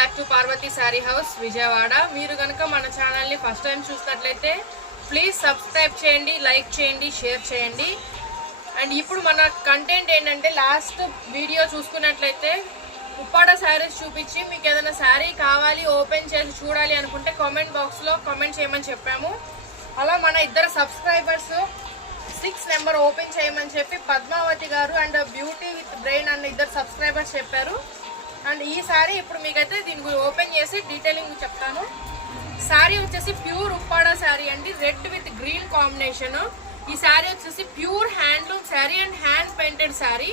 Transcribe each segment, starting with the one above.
Back to Parvati sari house Vijayawada. మీరు కనుక మన ఛానల్ని ఫస్ట్ టైం చూసినట్లయితే ప్లీజ్ సబ్స్క్రైబ్ చేయండి, లైక్ చేయండి, షేర్ చేయండి. అండ్ ఇప్పుడు మన కంటెంట్ ఏంటంటే, లాస్ట్ వీడియో చూసుకున్నట్లయితే ఉప్పాడ శారీస్ చూపించి మీకు ఏదైనా శారీ కావాలి ఓపెన్ చేసి చూడాలి అనుకుంటే కామెంట్ బాక్స్లో కామెంట్ చేయమని చెప్పాము. అలా మన ఇద్దరు సబ్స్క్రైబర్స్ 6 నెంబర్ ఓపెన్ చేయమని చెప్పి పద్మావతి గారు అండ్ బ్యూటీ విత్ బ్రెయిన్ అన్న ఇద్దరు సబ్స్క్రైబర్స్ చెప్పారు. అండ్ ఈ శారీ ఇప్పుడు మీకైతే దీని గురించి ఓపెన్ చేసి డీటెయిలింగ్ చెప్తాను. శారీ వచ్చేసి ప్యూర్ ఉప్పాడ శారీ అండి, రెడ్ విత్ గ్రీన్ కాంబినేషన్. ఈ శారీ వచ్చేసి pure handloom sari and hand painted sari.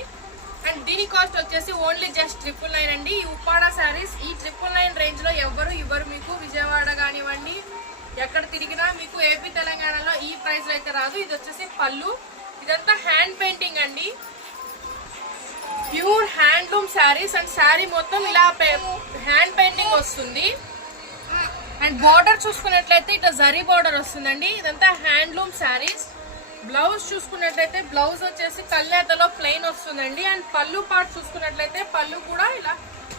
And దీని కాస్ట్ వచ్చేసి ఓన్లీ జస్ట్ 999 అండి. ఈ ఉప్పాడ శారీస్ ఈ 999 రేంజ్లో ఎవ్వరు ఇవ్వరు మీకు. విజయవాడ కానివ్వండి, ఎక్కడ తిరిగినా మీకు ఏపీ తెలంగాణలో ఈ ప్రైస్లో అయితే రాదు. ఇది వచ్చేసి పళ్ళు, ఇదంతా హ్యాండ్ పెయింటింగ్ అండి, pure handloom saris. And sari మొత్తం ఇలా హ్యాండ్ పెయింటింగ్ వస్తుంది. అండ్ బార్డర్ చూసుకున్నట్లయితే ఇట్లా జరీ బార్డర్ వస్తుందండి. ఇదంతా హ్యాండ్లూమ్ శారీస్. బ్లౌజ్ చూసుకున్నట్లయితే బ్లౌజ్ వచ్చేసి కల్నేతలో ప్లెయిన్ వస్తుందండి. అండ్ పళ్ళు పార్ట్ చూసుకున్నట్లయితే పళ్ళు కూడా ఇలా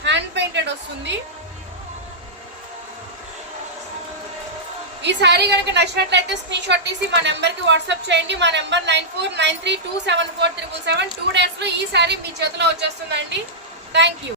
హ్యాండ్ పెయింటెడ్ వస్తుంది. ఈ శారీ కనుక నచ్చినట్లయితే స్క్రీన్ షాట్ తీసి మా నెంబర్కి వాట్సాప్ చేయండి. మా నెంబర్ 9493274377. 2 days లో ఈ శారీ మీ చేతిలో వచ్చేస్తుందండి. Thank you.